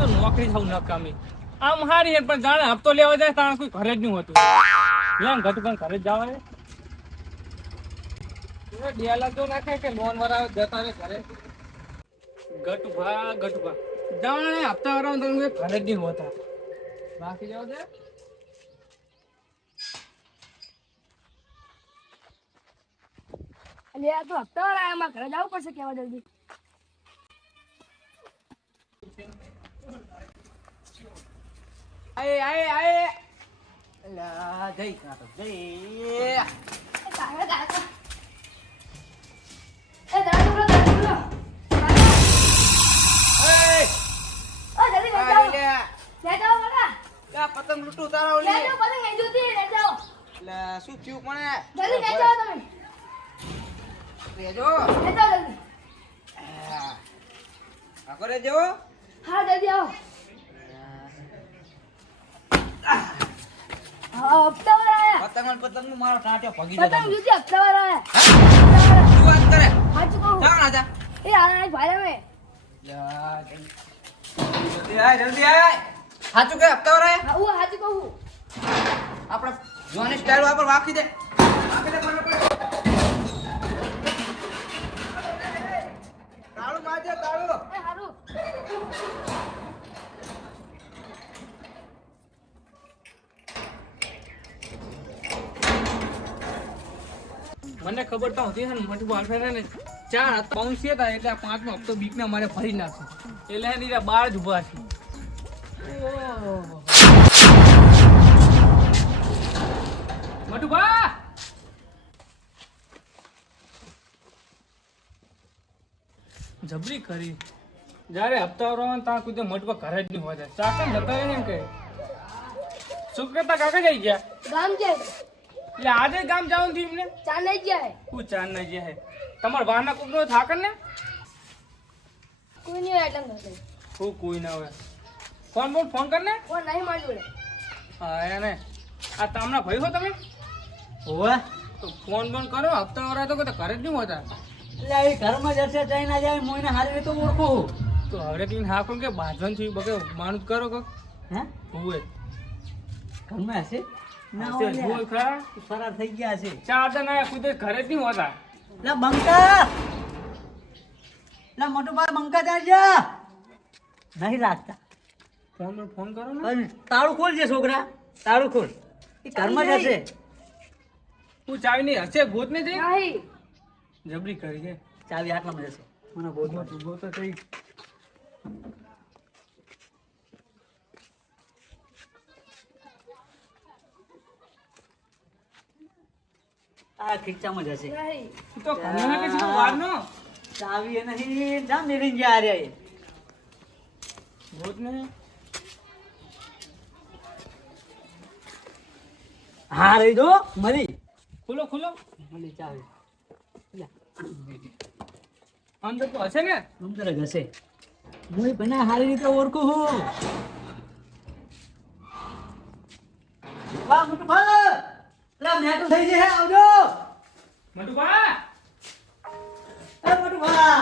તો નોકરી થવું નકામી આમ હારી હે પણ જાણે હપ્તો લેવા જાય તાણે કોઈ ઘરે જ નહીં હોતું લેમ ઘટુ પણ ઘરે જ જવા દે ડેલા તો નાખે કે લોન વાળા જતા રે ઘરે ગટુભા જાણે હપ્તા વાળા તમે ઘરે જ નહીં હોતા બાકી જાવ દે અલે આ તો હપ્તા વાળા આમાં ઘરે જવું પડશે કેવા જલ્દી આય અલા જઈ કાતો જઈ કાકા કાકા એ દાદુ એ ઓ જલ્દી લઈ જાઓ લે જાઓ બડા કા પતંગ લૂટું તારા ઓલી લે જાઓ પતંગ લઈ જોતી લઈ જાઓ લા શું થયું મને જલ્દી લઈ જાઓ તમે રેજો લઈ જાઓ જલ્દી આ કરે જેવો હા જલ્દી આવો હપ્તા વાળા પતંગ મારો કાંટો ભગી પતંગ જોતી હપ્તા વાળા શું વાત કરે હાચું કહું જાણ આજા એ આ ભાઈ મે જલ્દી આય સાચું કે હપ્તા વાળા હા હું હાચું કહું આપણે જોની સ્ટાઈલ વાપર વાખી દે તાળું મારજે તાળું એ હારું મને ખબર તો હતી ને મોટું બાળફેર ને 4 હતા પહોંચી હતા એટલે 5નો હપ્તો બીક ને મારે ભરી નાખશે એટલે એની બાર જ ઉભા છે મોટુભા જબરી કરી જ્યારે હપ્તા વાળા ત્યાં કુદે મોટુભા ઘરે જ નહીં હોતા ચાકન જતા રહે એમ કે શું કરતા કાકા જઈ ગયા ગામ જાય એટલે આજે ગામ જવાનું થયું એમને ચા નહીં જાય હું ચાર ના જે હે તમાર વાહના કોક નો થાકર ને કોઈ નહીં હોય એટલે નથી હું કોઈ ના હોય ફોન કર ને કોઈ નહીં મારી જોડે હા એને આ તામના ભાઈ હો તમે હોવે તો ફોન કરો હપ્તા વાળા તો ઘરે જ નહીં હોતા એટલે એ ઘરમાં જશે જઈ ના જાય મોઈને હારી રીતે ઓળખું તો હવે ક્લીન હા કોણ કે બાંધવાનું થયું બકે માણસ કરો કોક હે હોય ઘરમાં હશે ના હશે, હોય જુઓ ખરા ફરાર થઈ ગયા છે ચાર જણા આયા, ખુદ જ ઘરે જ નહીં હોતા લા બંકા લા મોટો ભાઈ બંકા જાજે નહીં લાગતા ફોન કરો ને અને તાળું ખોલ જે છોકરા તાળું ખોલ એ ઘરમાં જ હશે હું ચાવી નહીં હશે ગોત ને જઈ નહીં જબરી કરી છે ચાવી આટલામાં જશે મને બહુ ગોત થઈ આ ખીચામાં જ હશે નહીં તો ઘરનો કે છે વારનો ચાવી એ નહીં જા મેલી ગયા રે ગોત ને હા રહી દો મળી ખુલો મળી ચાવી અંદર તો હશે ને અંદર જ હશે હું બના સારી રીતે ઓળખું હું વાહ મોટું ભાઈ લા મેટો થઈ જશે આવજો મોટુભા એ મોટું ભાઈ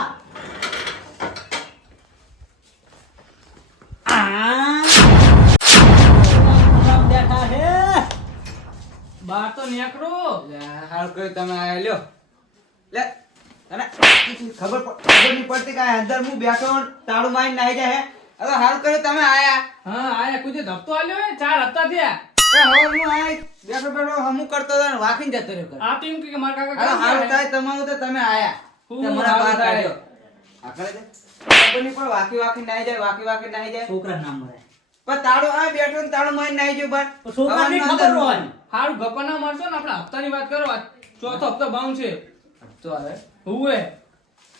બેઠા હે બાર તો નીકળો હાલ કોઈ તમે આયા લ્યો લે અને ખબર નહીં પડતી કે અંદર હું બેઠો તાળું મારી નાઈ જાય હવે હાલ કર્યું તમે આયા હા આયા કુજે ધપતો આલ્યો હે 4 હપ્તા થયા એ હવે હું આય બેઠો હમું કરતો હતો ને વાખીને જતો રહ્યો કર આ તો એમ કે મારા કાકા હવે કામ હાલ કરે. થાય તમારું તો તમે આયા હું તમારા હાલ બહાર થાય. કાઢ્યો આ કરે છે ખબર નહીં પણ વાકી નાઈ જાય છોકરા નામ મળે પણ તાળું આ બેઠો ને તાળું મારી નાઈ ગયો બાર છોકરા ની ખબર હોય હારું ગપ્પા ના મારશો ને આપણે હપ્તાની વાત કરો આ ચોથો હપ્તો બાઉન્ડ છે તો હવે હુએ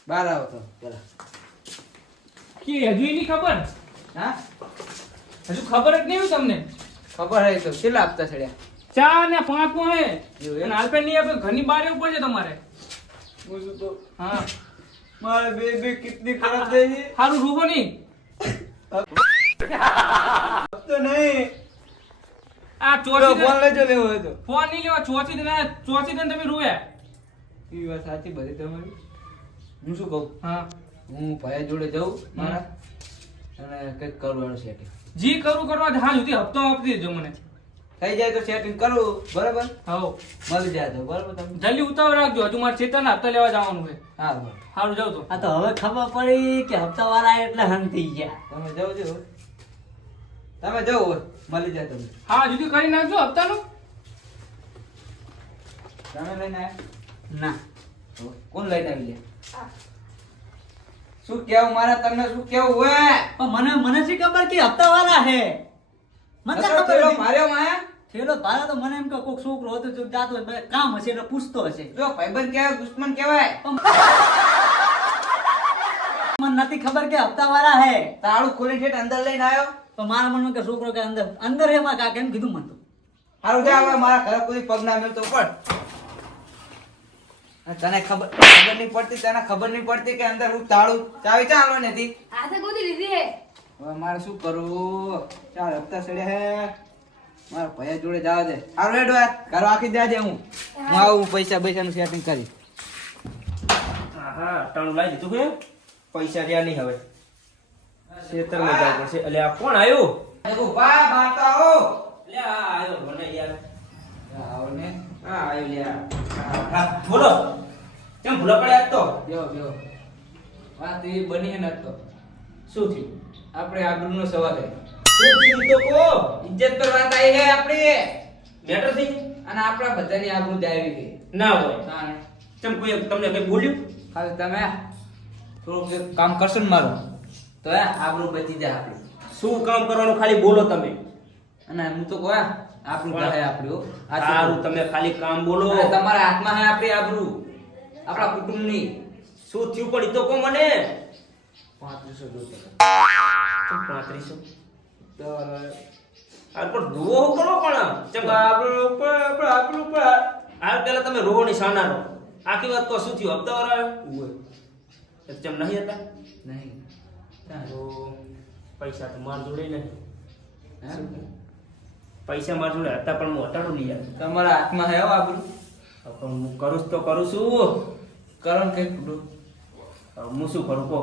બહાર આવો તો પેલા કે હજુ એની ખબર હા હજુ ખબર જ નહીં હોય તમને ખબર હે તો કેટલા આપતા છડ્યા 4 ને 5 માં હે એવું એમ? અને હાલપે નહીં આપે ઘરની બહાર એવું પડશે તમારે બોલું તો હા મારે બેબી કિતની ખરાબ થઈ ગઈ હારું રૂહો નહીં તો નહીં આ ચોથી ફોન લેજો લેવો હોય તો ફોન નહીં લેવા ચોથી દિન તમે રોયા એ વાત સાચી બધી તમારી હું શું કહું હા હું ભાઈ જોડે જાઉં મારા અને કંઈક કરવું એનું setting. જી કરું કરવા હાલ સુધી હપ્તો આપી દેજો મને. થઈ જાય તો setting કરું, બરાબર? હો મળી જાય તો, બરાબર તમને? જલ્દી ઉતાવળ રાખજો, હજુ મારે ચેતનના હપ્તા લેવા જવાનું છે. હા, બરાબર. સારું જાવ તો. આ તો હવે ખબર પડી કે હપ્તાવાળા એટલે હંગ થઈ ગયા. તમે જાઓ છો. તમે જાઓ, મળી જાય તમને. હા જુદી કરી નાખજો હપ્તાનું. તમે લઈને આવ્યા? ના કોણ લઈને આવી લે? શું કેવું મારે તમને, શું કેવું હોય? પણ મને શી ખબર કે હપ્તાવાળા હે. મને તો નકરો ખબર પેલો હતી. માર્યો માયા? થેલો ભાડા તો મને એમ કે કોક છોકરો હતો તો જાતો હોય, ભાઈ કામ હશે એટલે પૂછતો હશે. જો ભાઈબંધ કહેવાય, દુશ્મન કહેવાય. મને નથી ખબર કે હપ્તાવાળા હે. તાળું ખોલીને ઠેઠ અંદર લઈને આવ્યો. તો મારા મનમાં કે છોકરો કે અંદર હે માં કાકા એમ કીધું મને તો. હારું જા, હવે મારા ઘરે કોઈ પગ ના મેલતો પણ તને ખબર નહીં પડતી, તને ખબર નહીં પડતી કે અંદર હું તાળું ચાવી ચા આલવાની હતી. હાથે ગોતી લીધી હે. હવે મારે શું કરવું? ચાર હપ્તા સડ્યા હે, મારા ભૈયા જોડે જાવ દે. હારું હેડ વાત ઘર આખી દેજે, હું આવું પૈસા પૈસાનું સેટિંગ કરી. હા ટાણું લાવી દીધું કે પૈસા રહ્યા નહીં હવે ખેતરમાં જવું પડશે. એટલે આ કોણ આવ્યું? બા બાર તો આવો. એટલે આ આવ્યો મને યાર. આવો ને. હા આવ્યો યાર. હા બોલો કેમ ભૂલા પડ્યા આજ તો? બેહો બેહો. વાત એ બની હે ને આજ તો. શું થયું? આપણે આબરૂનો સવાલ હે. શું થયું તો કહો. ઇજ્જત પર વાત આવી હે આપણી. મેટર થઈ અને આપણા બધાની આબરૂ જાળવી ગઈ. ના હોય તાણે. કેમ કોઈ તમને કઈ બોલ્યું? ખાલી તમે થોડુંક એક કામ કરશો ને મારું તો આબરૂ બચી જાય આપણી. શું કામ કરવાનું ખાલી બોલો તમે. અને હું તો કહું આબરૂ જાય આપણી હો. આ તો સારું તમે ખાલી કામ બોલો. અને તમારા હાથમાં હે આપણી આબરૂ, આપણા કુટુંબની. શું થયું પણ ઈ તો કહો મને. 3500 રૂપિયા. 3500 તો આ પણ રોવો કરો પણ ચમ આપણું આ પેલા તમે રોવો ની સાના રો. આખી વાત તો શું થયું હપ્તા વાળા ચમ નહીં હતા નહીં. તો પૈસા તો માર જોડે નહીં. હે? પૈસા માર જોડે હતા પણ હું હટાડું નહીં યાર. તમારા હાથમાં હે હો આબરૂ. પણ હું કરું તો કરું છું. કરો ને કંઈક ખોટું. હવે હું શું કરું કહો.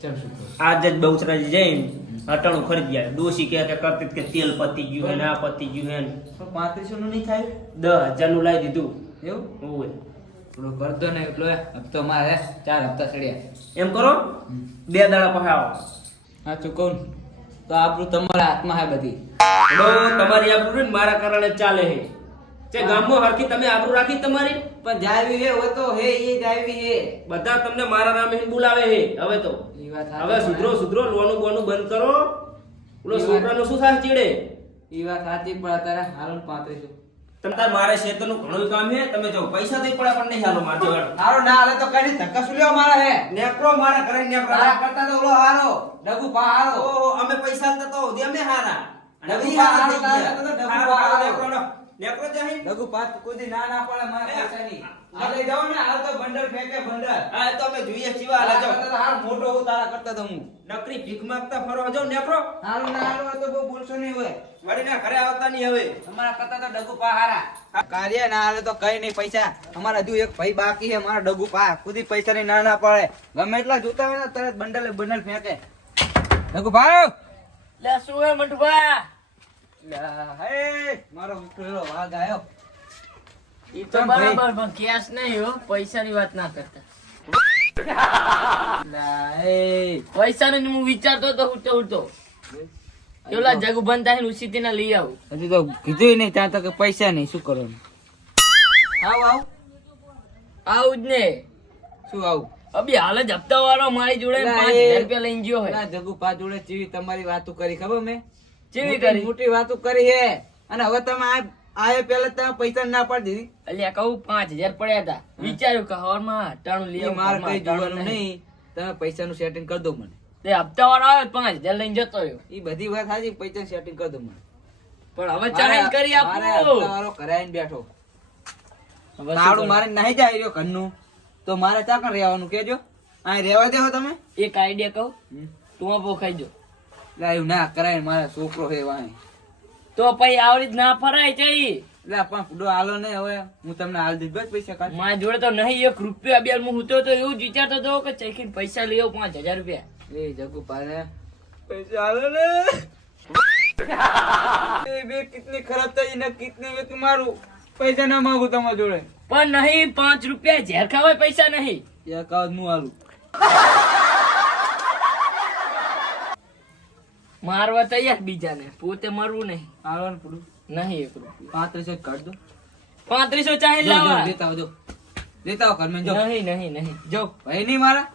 ચમ શું કરો? આજ જ બહુચરાજી જઈને હટાણું ખરીદી આવ્યા. ડોશી કે કરતી કે તેલ પતી ગયું હે ને આ પતી ગયું હે ને. પણ 3500 નું નહીં થાય 10,000 નું લાવી દીધું. એવું? ઓય થોડું કરતો ને એટલો હપ્તો મારે 4 હપ્તા ચડ્યા. એમ કરો 2 દાડા પછી આવો. સાચું કહું ને તો આબરૂ તમારા હાથમાં હે બધી. લો તમારી આબરૂ ને મારા કારણે ચાલે છે. તે ગામમાં હરખી તમે આબરૂ રાખી તમારી. પણ જાળવી હે વો તો હે, એ જાળવી હે. બધા તમને મારા નામે બોલાવે છે હવે તો. ઈ વાત સાચી. હવે સુધરો લોનું બોનું બંધ કરો. ઓલો ઈ વાત. છોકરાનું શું થાય ચીડે. ઈ વાત સાચી, પણ અત્યારે હાલો 3500. તમે તાર મારે શેતરનું ઘણું કામ છે. તમે જો પૈસા દઈ પડે પણ નહીં હાલો મારજો વાળો. હારો ના હાલે તો કઈ ધક્કા સુલ્યો મારે હે. નેકરો મારા ઘરે નેકરો. તારા કરતા તો ઓલો હારો ડગુ પા હારો. ઓહો અમે પૈસા આલતા તો હોદી અમે હારા. ડગુ ઈ પા હારા હારો થઈ ગયા. તારા કરતા ડગુ હારો, પા હારો, હારો. નેકરો નો. નેકરો જાહી. ડગુ પા કોઈ દી ના ના પડે મારા પૈસાની. આ લઈ જાઓ ને, હાલ તો બંડલ ફેંકે બંડલ. હા એ તો અમે જોઈએ છીએ હાલા તારા જાઓ. કરતા તો હાર મોટો હું, તારા કરતા તો હું. નકરી ભીખ માંગતા ફરો જાઓ નેકરો. હારું ના હારું હોય તો બહુ બોલશો નહીં હોય. વળીને ઘરે આવતા નહીં હવે. અમારા કરતા તો ડગુ પા હારા. કાર્ય ના હાલે તો કઈ નહીં પૈસા. અમારા હજુ એક ભાઈ બાકી છે, મારા ડગુ પા ખુદી પૈસા ની ના ના પડે. ગમે એટલા જોતા હોય ને તરત બંડલે બંડલ ફેંકે. ડગુ ભાઈ લે શું હે મંટુભા? હે મારો ઉતરેલો વાઘ આયો. ઈ તો બરાબર, પણ કેશ નહીં હો, પૈસાની વાત ના કરતા. પૈસાનું હું વિચારતો તો ઉઠતો પેલા જગ બંધ થાય ને ઉસીતી ના લઈ આવું. હજુ તો કીધું નહીં ત્યાં તો કે પૈસા નહીં, શું કરવાનું? આવ આવું જ ને. શું આવું? અભી હાલ જ હપ્તા વાળો મારી જોડે ના, 5,000 રૂપિયા લઈને ગયો હોય. ના જગુ પા જોડે ચીવી તમારી વાતો કરી ખબર મેં? ચેવી મોટી- કરી? મોટી વાતો કરી હે. અને હવે તમે આયે પહેલા તમે પૈસા ના પાડી દીધી. અલ્યા કહું 5,000 પડ્યા હતા. વિચાર્યું કે હવારમાં હટાણું લઈ ઈ આવું, મારે ઘરમાં કઈ હટાણું જોવાનું નહીં. તમે પૈસાનું સેટિંગ કરી દો મને. તે હપ્તા વાળો આવ્યો 5,000 લઈને જતો રહ્યો. ઈ બધી વાત સાચી, પૈસા સેટિંગ કરી દો મને. પણ હવે ચલાઈને કરી મારે આપું. હપ્તાવાળો ઘરે આવીને બેઠો. હવે શું તાળું કરું? મારે નહીં જાય રહ્યો ઘરનું, તો મારે ચા કણ રહેવાનું કેજો. અહીં રહેવા દેહો તમે. એક આઈડિયા કહું, તું આપો ખાઈ જો. લે એવું ના કરાય, મારા છોકરો છે વાંહે. તો પછી આવડી જ ના ફરાય ચઈ. લે પણ ફૂડો હાલો ને, હવે હું તમને હાલ દીધો જ પૈસા કાઢ. મારા જોડે તો નહીં 1 રૂપિયા બે હું હતો તો એવું જ વિચારતો હતો કે ચઈકીને પૈસા લઈ આવું 5,000 રૂપિયા. એ જગુ પારે पैसे आले ने બે કિતની ખરાબ થઈ ને કિતની વે મારું પૈસા ના માંગુ તમારા જોડે પણ નહીં 5 રૂપિયા ઝેર ખાવાય પૈસા નહીં યા કાદ હું આલું મારવા તૈયાર બીજાને પોતે મરવું નહીં આલવાનું પડું નહીં 1 રૂપિયા 35 કાઢ દો 3500 ચાહે લાવા લેતા આવો ઘરમાં જો નહીં જો ભાઈ નહીં મારા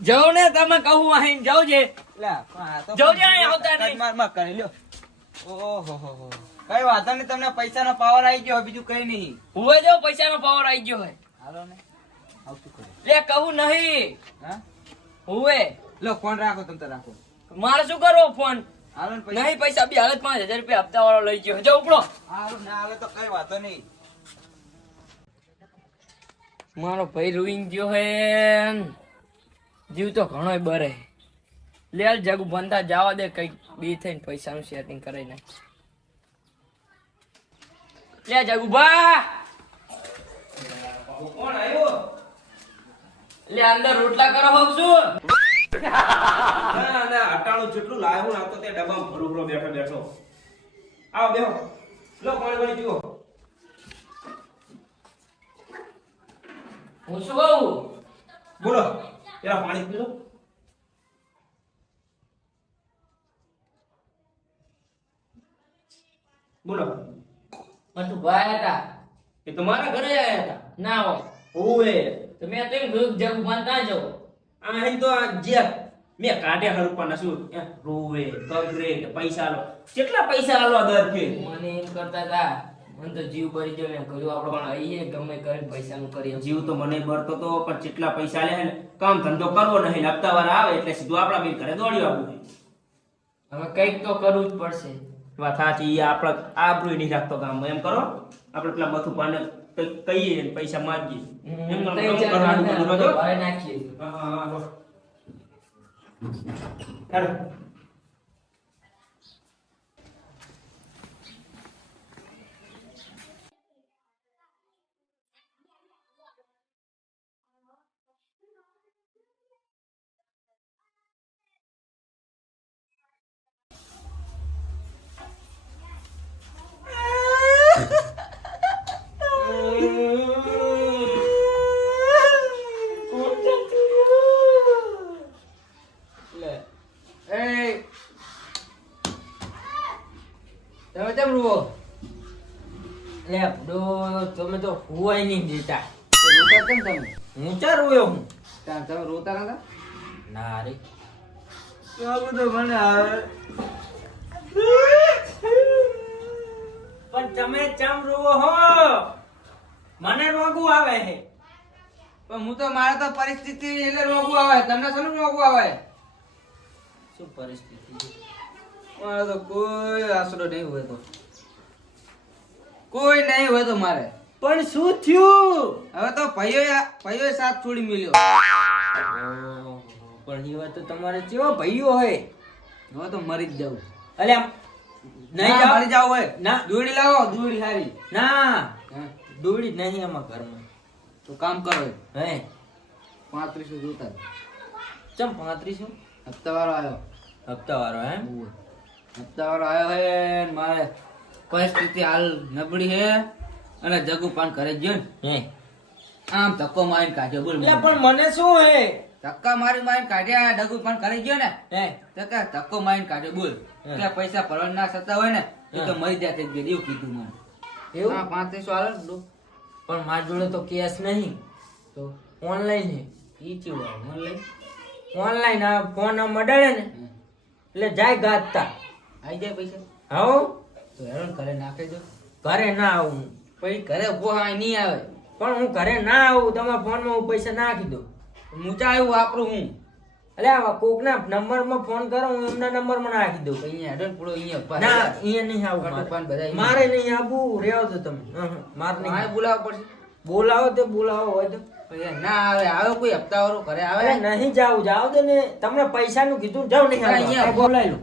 જાઓ ને તમે કહું અહીં જાઓ જે લે જો જે અહીં આવતા નહીં. માર કરી લ્યો ઓહો હો કઈ વાંધો નહીં તમને પૈસાનો પાવર આવી ગયો બીજું કઈ નહીં હુએ જો પૈસાનો પાવર આવી ગયો હે હાલો ને આવતું કરે લે કહું નહીં હા હુએ લો ફોન રાખો તમે રાખો મારે શું કરવો ફોન હાલો ને પૈસા નહીં પૈસા બી હાલત 5000 રૂપિયા હપ્તા વાળો લઈ ગયો જો ઉપડો હાલો ના હાલે તો કઈ વાંધો નહીં મારો ભાઈ રૂઈન ગયો હે જીવ તો ઘણોય બરે લે હાલ જગુ બંધા જવા દે કઈક બી થઈને પૈસાનું સેટિંગ કરાઈ નાખ લે જગુ બા કોણ આવ્યો? લે અંદર રોટલા કરો હોક શું ના ના અટાણું જેટલું લાવ્યો હું આવતો તે ડબ્બામાં ભરું બેઠો આવો બેહો લો પાણી પીવો હું શું કહું બોલો પેલા પાણી પીલો બોલો મટુ ભાઈ હતા એ તમારા ઘરે આયા હતા ના હોય ઓવે તો મેં તેમ કીધું જગુ બંધા જાવ આ અહીં તો આ જે મેં કાઢ્યા હરપાના શું રોવે કગરે કે પૈસા આલો કેટલા પૈસા આલો દર ફેર મને એમ કરતા હતા મને તો જીવ બરી ગયો મેં કહ્યું આપણે પણ આવીએ ગમે કરીને પૈસાનું કરીએ જીવ તો મને ભરતો તો પણ જેટલા પૈસા લે ને કામ ધંધો કરવો નહીં હપ્તાવાર આવે એટલે સીધું આપણા બિલ ઘરે દોડી આવવું હવે કંઈક તો કરવું જ પડશે વાત સાચી આપણા આબરૂ નહીં રાખતો ગામમાં એમ કરો આપણે પેલા મથું પાને કહીએ ને પૈસા માંગીએ એમ ત્રણ ચાર કરવાનું બધું નાખીએ, રોજો. ભારે નાખીએ હા હેલો તમે કેમ રૂવો લે બડો તમે તો હુવાય નહીં દેતા રોતા કેમ તમે હું ચાર રોયો હું તમે રોતા નતા ના રે આ બધું મને આવે પણ તમે ચમ રોવો હો મને રોગું આવે છે પણ હું તો મારે તો પરિસ્થિતિ એટલે રોગું આવે તમને શું રોગું આવે શું પરિસ્થિતિ મારે તો કોઈ આસરો નહીં હોય તો કોઈ નહીં હોય તો મારે પણ શું થયું હવે તો ભાઈઓ સાથ છોડી મળ્યો પણ એ વાત તો તમારે કેવો ભાઈઓ હોય હવે તો મરી જ જાવ અલ્યા નહીં ના, જાવ મરી જાવ હોય ના. દોડી લાવો દોડી હારી ના હા, દોડી જ નહીં આમાં ઘરમાં તો કામ કરો હે 35 જોતા ચમ 35 હપ્તા વાળો આવ્યો હપ્તા વાળો હે હપ્તા વાળો આવ્યો હે ને મારે પરિસ્થિતિ હાલ નબળી હે અને જગુ પાન કરે ગયો ને હે આમ ધક્કો મારીને કાઢ્યો બોલ એટલે પણ મને શું હે ધક્કા મારીને કાઢ્યા ડગુ પાન કરી ગયો ને હે તો કે ધક્કો મારીને કાઢ્યો બોલ હે. કે પૈસા ભરવા ના થતા હોય ને એ તો હે. મરી જાય થઈ ગયું એવું કીધું મને એવું હા 35 હાલે ને પણ મારી જોડે તો કેશ નહીં તો ઓનલાઈન હે ઈ ચીવ ઓનલાઈન ઓનલાઈન આ ફોન મડાડે ને એટલે જાય ગાતા આવી જાય પૈસા હાઉ તો હેરાન કરે નાખી દો ઘરે ના આવું પછી ઘરે પોહા નહીં આવે પણ હું ઘરે ના આવું તમારા ફોનમાં હું પૈસા નાખી દઉં ઊંચા એવું વાપરું હું એટલે આવા કોકના નંબરમાં ફોન કરો હું એમના નંબરમાં નાખી દઉં અહીંયા હેડન પૂરો અહીંયા ઉભા ના રહી અહીંયા નહીં આવું કટુ પાન બધા મારે. અહીંયા. મારે નહીં આવું રેવો તો તમે મારે જાય. મારે નહીં બોલાવવા પડશે બોલાવો તો બોલાવો હોય તો પછી ના આવે આવે કોઈ હપ્તા વાળો ઘરે આવે અરે નહીં જાવ જાવ દે ને તમને પૈસાનું કીધું જાવ નહીં અરે અહીંયા અહીંયા બોલાવી લો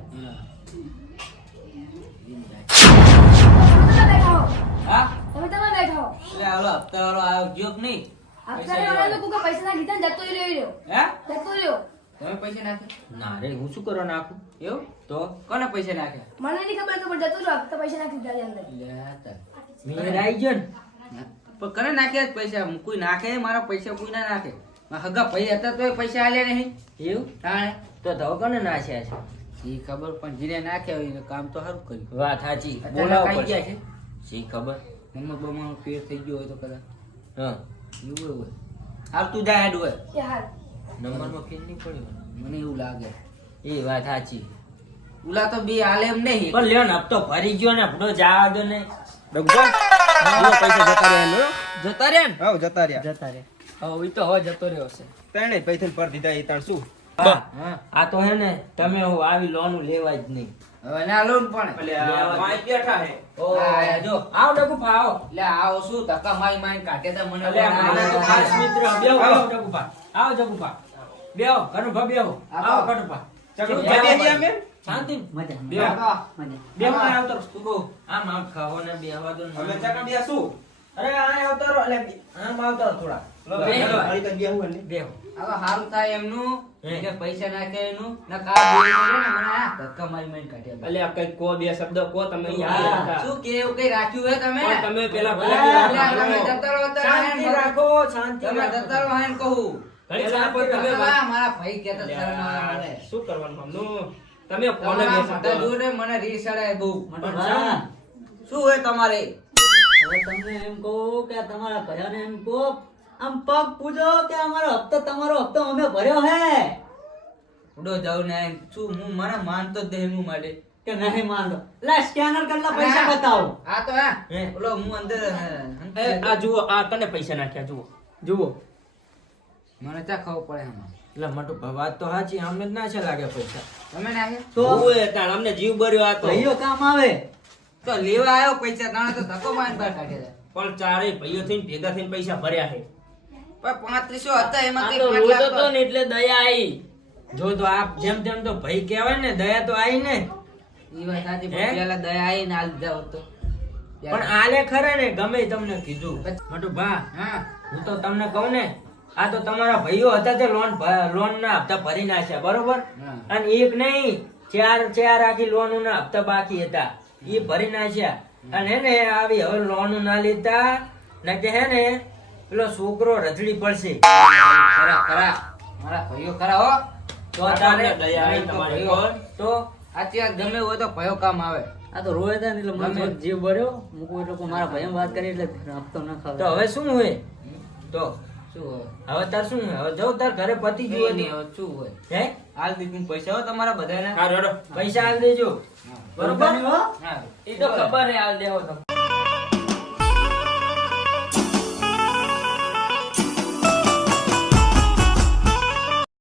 તમે બેઠા હો હા તમે બેઠા હો એટલે હાલો હપ્તા વાળો આવ્યો ગયો કે નહીં આપતા વાળા લોકો પૈસા ના લીધા ને જતો રહ્યો હે જતો રહ્યો તમે પૈસા નાખ્યા ના રે હું શું કરવા નાખું એવું તો કોને પૈસા નાખ્યા મને નહીં ખબર તો પણ જતું રહ્યો હપ્તા પૈસા નાખી દીધા અંદર લે તાર. મેં આવી ગયો ને પણ કને નાખ્યા જ પૈસા કોઈ નાખે મારા પૈસા કોઈ ના નાખે મારા હગા ભાઈ હતા તો પૈસા આલ્યા નહીં એવું તાણે તો ધવ કોને નાખ્યા છે શી ખબર પણ જેને નાખ્યા હોય એને કામ તો સારું કર્યું વાત સાચી અત્યારે બોલાવો કાંઈ ગયા પડશે છે શી ખબર મમ્મા બમ્મા પેર થઈ ગયો હોય તો કદાચ હા એવું હોય હાલ તું જા હેડ હોય એ હાલ નંબરમાં ફેર નહીં પડ્યો મને એવું લાગે એ વાત સાચી ઉલા તો બી હાલે એમ નહીં પણ લ્યો ને હપ્તો ભરી ગયો ને હપડો જવા દો ને પૈસા જતા રહ્યા જતા રહ્યા ને હાવ જતા રહ્યા જતા રે હવે ઈ તો હવે જતો રહ્યો છે તને પૈસા પર દીધા એ તાર શું હા આ તો હે ને તમે હું આવી લોન લેવા જ નહીં હવે ના લોન પણ બેઠા હે આ જો આવ ડગુભા આવો લે આવો શું ધક્કા મારી મારી કાઢે તો મને અલે મારા તો ખાસ મિત્ર બેહો આવો ડગુભા આવો ડગુભા બેહો કનુભા બેહો આવો કનુભા ચકડું બેહો, જતી ગયા અમે? શાંતિ મજા બેહો મજા બેહો આ આવતો તું કહો આમ આમ ખાવો ને બેહવા દો ને. અમે ચકડિયા શું અરે આ આવતો રહો એટલે આમ આવતો રહો થોડા બેહો બેહો હવે હારું થાય એમનું હે. કે પૈસા નાખે એનું ના કા બોલી બોલે ને મને આ ધક્કા મારી મારી કાઢ્યા અલે આ કઈ કો બે શબ્દ કો તમે શું કે એવું કઈ રાખ્યું હે તમે પણ તમે પેલા અલ્યા, તમે જતા રહો તો શાંતિ હાન રાખો શાંતિ તમે રાખો જતા રહો હાન કહું ઘડી પેલા શાંતિ તમે રાખો. મારા ભાઈ કહેતા શરમ આવે મને. શું કરવાનું હમનું તમે ફોને તમારા બેસો મોઢા જોઈને મને રીસ ચડે બહુ પણ શા? શું હે તમારે હવે તમને એમ કહું કે તમારા ભયાને એમ કહો આમ પગ પૂજો કે અમારો હપ્તો તમારો હપ્તો અમે ભર્યો હે ઉડો જાઉં ને એમ શું હું મને માનતો જ નહીં હું માટે કે નહીં માનો લે સ્કેનર કરલા પૈસા બતાવો આ તો હા હે. ઓલો હું અંદર એ, આ જુઓ આ તને પૈસા નાખ્યા જુઓ જુઓ મને ત્યાં ખબર પડે આમાં એટલે મોટું વાત તો સાચી અમને જ ના છે લાગે પૈસા તમે નાખે તો ઓય તાણ અમને જીવ બર્યો આ તો ભાઈઓ કામ આવે તો લેવા આવ્યો પૈસા તાણે તો ધક્કો મારીને બહાર કાઢ્યા પણ ચારેય ભાઈઓ થઈને ભેગા થઈને પૈસા ભર્યા છે હતા પણ 3500 હતા એમાં આ કઈક તો પાંચ રોજ લાખ હતો ને એટલે દયા આવી જો તો આ જેમ તેમ તો ભાઈ કહેવાય ને દયા તો આવી ને ઈ વાત સાચી હે? પણ પેલા દયા આવીને હાલ દીધા હોત તો પણ આલે ખરા ને ગમે ઈ તમને કીધું મોટું ભા હા હું તો તમને કહું ને આ તો તમારા ભાઈઓ હતા તે લોન ના હપ્તા ભરી નાખ્યા બરોબર હા. અને એક નહીં ચાર આખી લોન ના હપ્તા બાકી હતા એ ભરી નાખ્યા અને હે ને આવી હવે લોન ના લીધા ને કે હે ને પેલો છોકરો રજડી પડશે ખરા ખરા મારા ભાઈઓ ખરા હો તો તારે દયા આવી તમારી પર તો સાચી વાત ગમે હોય તો ભયો કામ આવે આ તો રોય હતા ને એટલે મને થોડોક જીવ ભર્યો મૂકું એટલે કોઈ મારા ભાઈ વાત કરી એટલે હપ્તો ના ખાવ તો હવે શું હોય તો શું હોય હવે તાર શું હોય? હવે જવું તાર ઘરે પતી કઈ ગયું નહીં હવે શું હોય હે હાલ દીધું પૈસા હો તમારા બધાના હા રેડો પૈસા આલ દેજો બરોબર બરોબર હા એ તો ખબર હે હાલ દેવો તમે